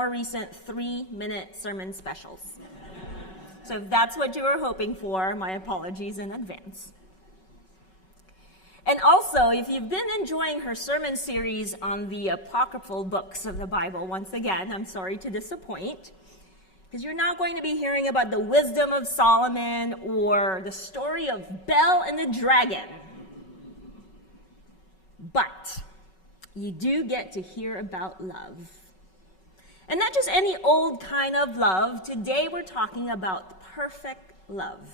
more recent 3-minute sermon specials. So if that's what you were hoping for, my apologies in advance. And also, if you've been enjoying her sermon series on the apocryphal books of the Bible, once again, I'm sorry to disappoint, because you're not going to be hearing about the wisdom of Solomon or the story of Bel and the dragon. But you do get to hear about love. And not just any old kind of love. Today we're talking about perfect love.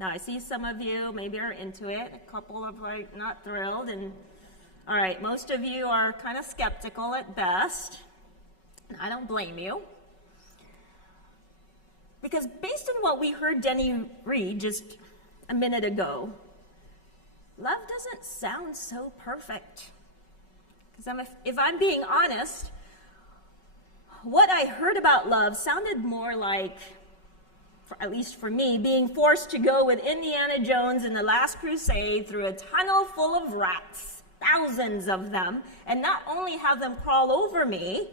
Now, I see some of you maybe are into it. A couple of not thrilled. And all right, most of you are kind of skeptical at best. And I don't blame you. Because based on what we heard Denny read just a minute ago, love doesn't sound so perfect. Because if I'm being honest, what I heard about love sounded more like, at least for me, being forced to go with Indiana Jones in the Last Crusade through a tunnel full of rats, thousands of them, and not only have them crawl over me,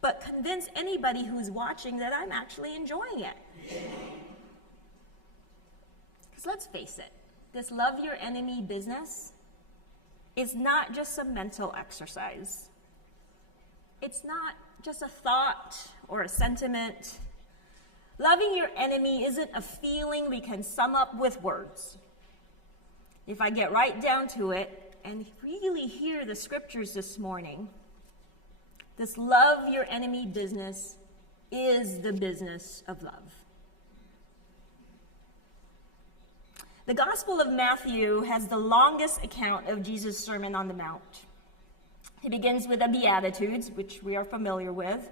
but convince anybody who's watching that I'm actually enjoying it. Because let's face it, this love your enemy business is not just a mental exercise. It's not just a thought or a sentiment. Loving your enemy isn't a feeling we can sum up with words. If I get right down to it and really hear the scriptures this morning, this love your enemy business is the business of love. The Gospel of Matthew has the longest account of Jesus' Sermon on the Mount. He begins with the Beatitudes, which we are familiar with.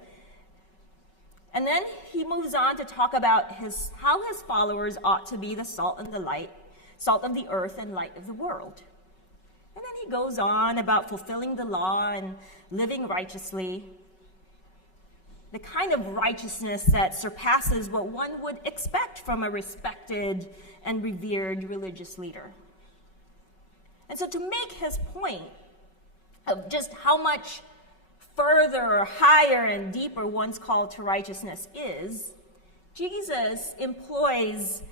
And then he moves on to talk about how his followers ought to be the salt and the light, salt of the earth and light of the world. And then he goes on about fulfilling the law and living righteously, the kind of righteousness that surpasses what one would expect from a respected and revered religious leader. And so to make his point of just how much further or higher and deeper one's call to righteousness is, Jesus employs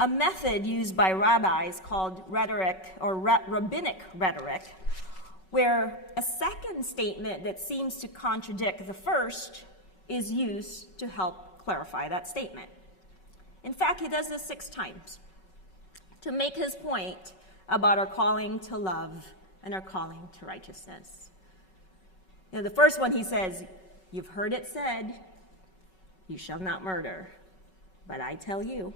a method used by rabbis called rhetoric or rabbinic rhetoric, where a second statement that seems to contradict the first is used to help clarify that statement. In fact, he does this 6 times to make his point about our calling to love and our calling to righteousness. You know, the first one he says, "You've heard it said, you shall not murder, but I tell you."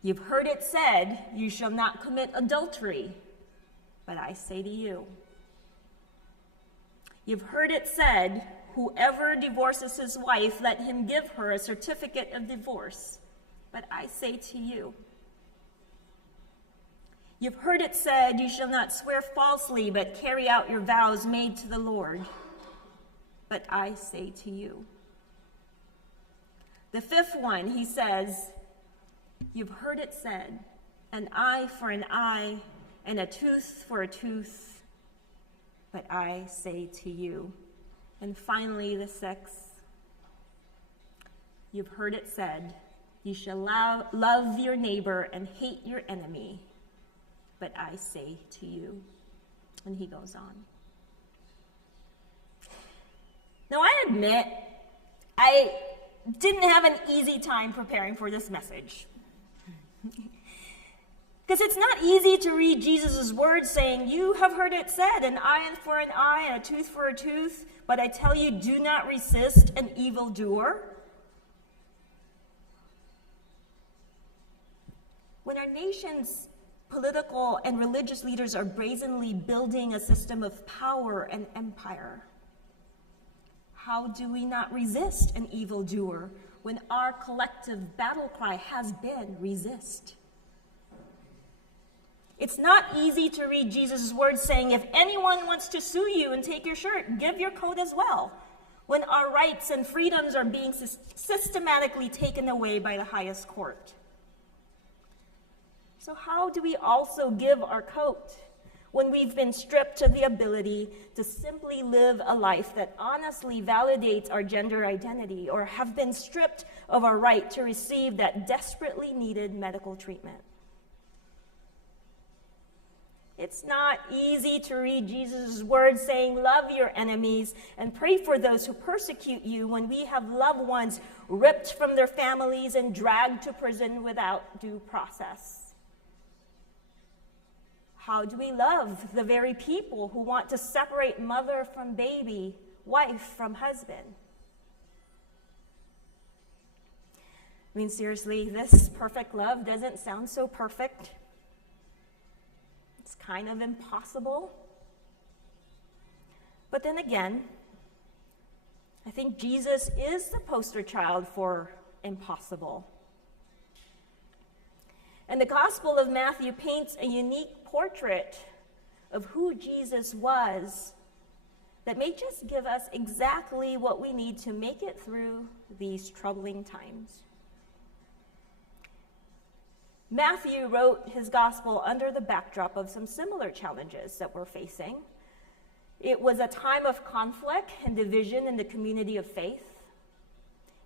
"You've heard it said, you shall not commit adultery, but I say to you." "You've heard it said, whoever divorces his wife, let him give her a certificate of divorce, but I say to you." "You've heard it said, you shall not swear falsely, but carry out your vows made to the Lord, but I say to you." The 5th one, he says, "You've heard it said, an eye for an eye and a tooth for a tooth, but I say to you." And finally, the 6th, "You've heard it said, you shall love your neighbor and hate your enemy, but I say to you." And he goes on. Now, I admit, I didn't have an easy time preparing for this message. Because it's not easy to read Jesus' words saying, "You have heard it said, an eye for an eye and a tooth for a tooth, but I tell you, do not resist an evildoer." When our nation's political and religious leaders are brazenly building a system of power and empire, how do we not resist an evildoer when our collective battle cry has been resist? It's not easy to read Jesus' words saying, "If anyone wants to sue you and take your shirt, give your coat as well," when our rights and freedoms are being systematically taken away by the highest court. So how do we also give our coat when we've been stripped of the ability to simply live a life that honestly validates our gender identity, or have been stripped of our right to receive that desperately needed medical treatment. It's not easy to read Jesus' words saying, love your enemies and pray for those who persecute you, when we have loved ones ripped from their families and dragged to prison without due process. How do we love the very people who want to separate mother from baby, wife from husband? I mean, seriously, this perfect love doesn't sound so perfect. It's kind of impossible. But then again, I think Jesus is the poster child for impossible. And the Gospel of Matthew paints a unique portrait of who Jesus was that may just give us exactly what we need to make it through these troubling times. Matthew wrote his gospel under the backdrop of some similar challenges that we're facing. It was a time of conflict and division in the community of faith.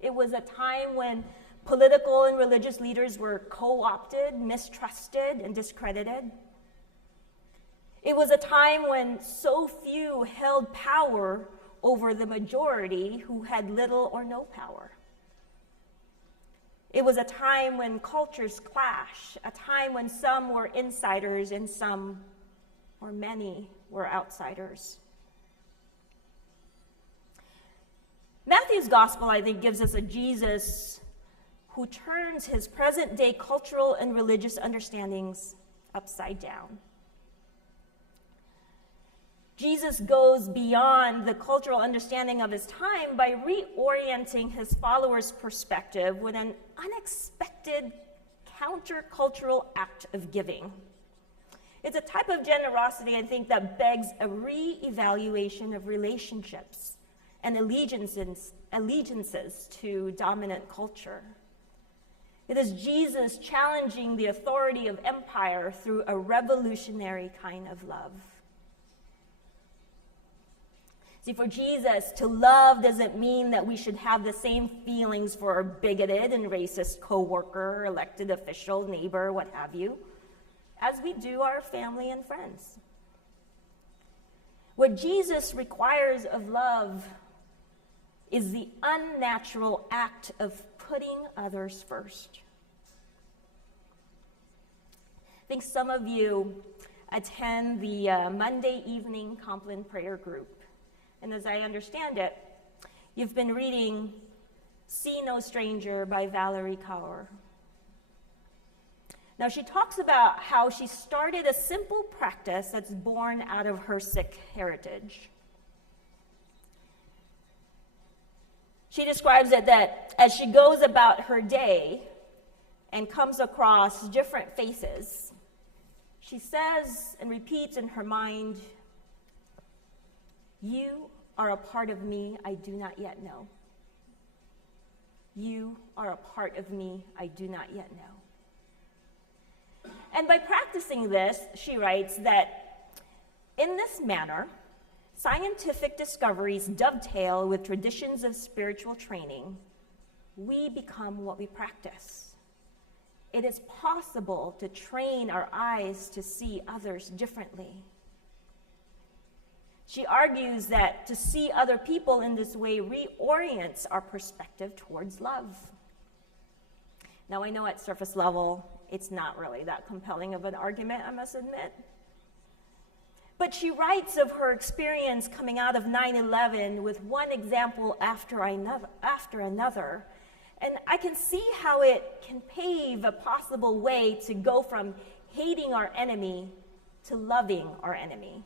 It was a time when political and religious leaders were co-opted, mistrusted, and discredited. It was a time when so few held power over the majority who had little or no power. It was a time when cultures clashed, a time when some were insiders and some, or many, were outsiders. Matthew's gospel, I think, gives us a Jesus who turns his present-day cultural and religious understandings upside down. Jesus goes beyond the cultural understanding of his time by reorienting his followers' perspective with an unexpected countercultural act of giving. It's a type of generosity, I think, that begs a re-evaluation of relationships and allegiances to dominant culture. It is Jesus challenging the authority of empire through a revolutionary kind of love. See, for Jesus, to love doesn't mean that we should have the same feelings for our bigoted and racist coworker, elected official, neighbor, what have you, as we do our family and friends. What Jesus requires of love is the unnatural act of putting others first. I think some of you attend the Monday evening Compline prayer group. And as I understand it, you've been reading See No Stranger by Valerie Kaur. Now, she talks about how she started a simple practice that's born out of her Sikh heritage. She describes it that as she goes about her day and comes across different faces, she says and repeats in her mind, "You are a part of me I do not yet know. You are a part of me I do not yet know." And by practicing this, she writes that in this manner, scientific discoveries dovetail with traditions of spiritual training. We become what we practice. It is possible to train our eyes to see others differently. She argues that to see other people in this way reorients our perspective towards love. Now, I know at surface level, it's not really that compelling of an argument, I must admit. But she writes of her experience coming out of 9/11 with one example after another, and I can see how it can pave a possible way to go from hating our enemy to loving our enemy.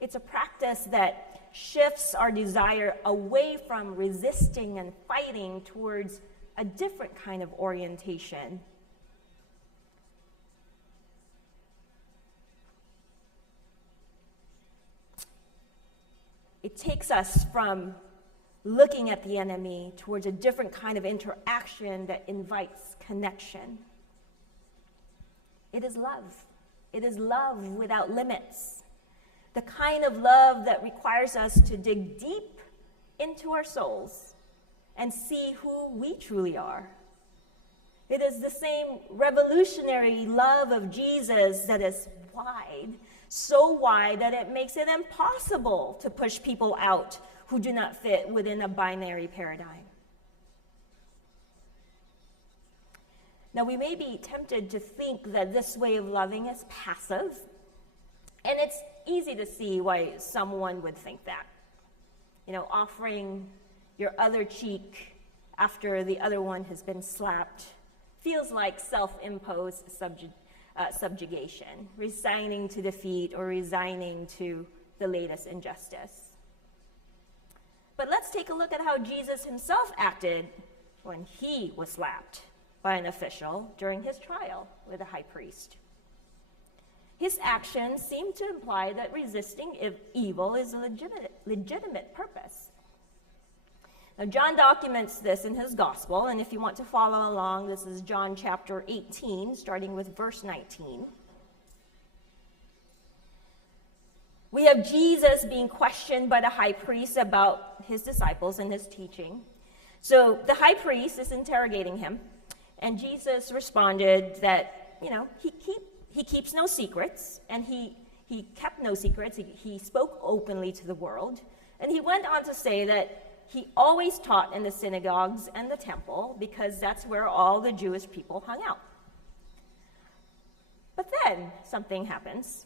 It's a practice that shifts our desire away from resisting and fighting towards a different kind of orientation. It takes us from looking at the enemy towards a different kind of interaction that invites connection. It is love. It is love without limits. The kind of love that requires us to dig deep into our souls and see who we truly are. It is the same revolutionary love of Jesus that is wide, so wide that it makes it impossible to push people out who do not fit within a binary paradigm. Now, we may be tempted to think that this way of loving is passive, and it's easy to see why someone would think that. Offering your other cheek after the other one has been slapped feels like self-imposed subjugation, resigning to defeat or resigning to the latest injustice. But let's take a look at how Jesus himself acted when he was slapped by an official during his trial with the high priest. His actions seem to imply that resisting evil is a legitimate purpose. Now, John documents this in his gospel, and if you want to follow along, this is John chapter 18, starting with verse 19. We have Jesus being questioned by the high priest about his disciples and his teaching. So the high priest is interrogating him, and Jesus responded that, he keeps no secrets, and he kept no secrets. He spoke openly to the world, and he went on to say that he always taught in the synagogues and the temple because that's where all the Jewish people hung out. But then something happens,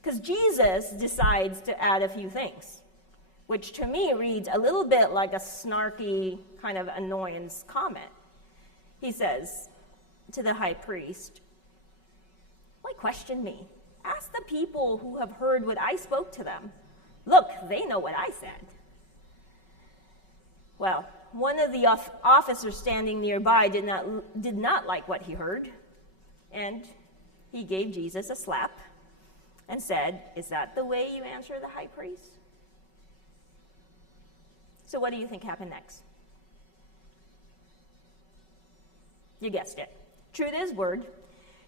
because Jesus decides to add a few things, which to me reads a little bit like a snarky kind of annoyance comment. He says to the high priest, "Why question me? Ask the people who have heard what I spoke to them. Look, they know what I said." Well, one of the officers standing nearby did not like what he heard, and he gave Jesus a slap and said, "Is that the way you answer the high priest?" So what do you think happened next? You guessed it. True to his word,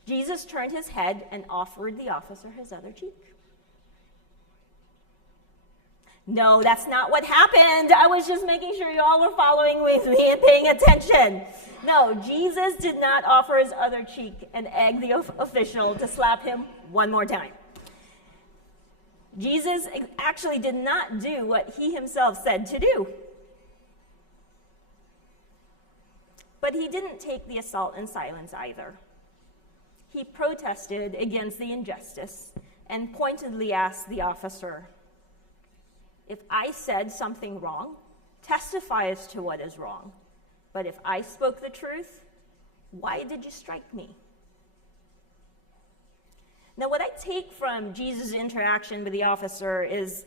Jesus turned his head and offered the officer his other cheek. No, that's not what happened. I was just making sure you all were following with me and paying attention. No, Jesus did not offer his other cheek and egg the official to slap him one more time. Jesus actually did not do what he himself said to do. But he didn't take the assault in silence either. He protested against the injustice and pointedly asked the officer, "If I said something wrong, testify as to what is wrong. But if I spoke the truth, why did you strike me?" Now, what I take from Jesus' interaction with the officer is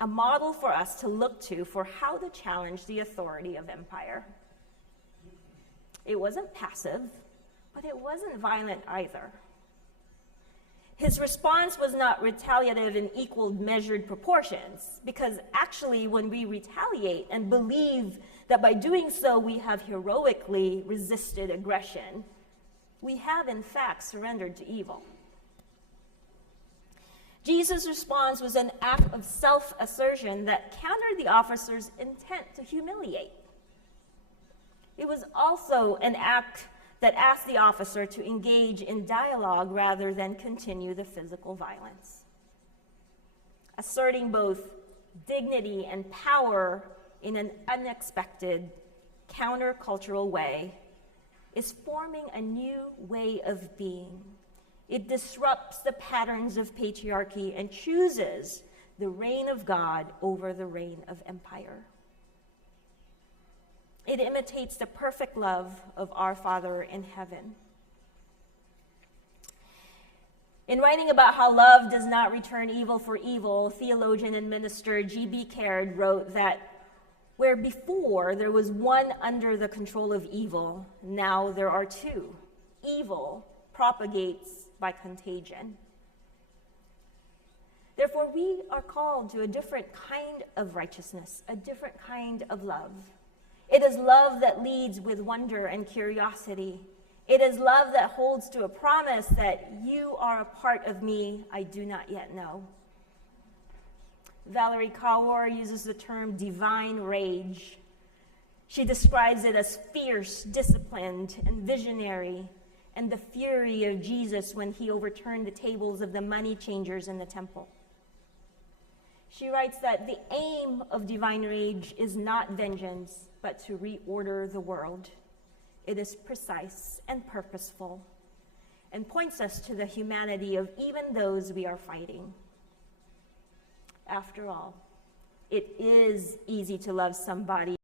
a model for us to look to for how to challenge the authority of empire. It wasn't passive, but it wasn't violent either. His response was not retaliative in equal measured proportions, because actually when we retaliate and believe that by doing so we have heroically resisted aggression, we have in fact surrendered to evil. Jesus' response was an act of self-assertion that countered the officer's intent to humiliate. It was also an act that asked the officer to engage in dialogue rather than continue the physical violence. Asserting both dignity and power in an unexpected, countercultural way is forming a new way of being. It disrupts the patterns of patriarchy and chooses the reign of God over the reign of empire. It imitates the perfect love of our Father in heaven. In writing about how love does not return evil for evil, theologian and minister G.B. Caird wrote that where before there was one under the control of evil, now there are two. Evil propagates by contagion. Therefore, we are called to a different kind of righteousness, a different kind of love. It is love that leads with wonder and curiosity. It is love that holds to a promise that you are a part of me I do not yet know. Valerie Kaur uses the term divine rage. She describes it as fierce, disciplined, and visionary, and the fury of Jesus when he overturned the tables of the money changers in the temple. She writes that the aim of divine rage is not vengeance, but to reorder the world. It is precise and purposeful, and points us to the humanity of even those we are fighting. After all, it is easy to love somebody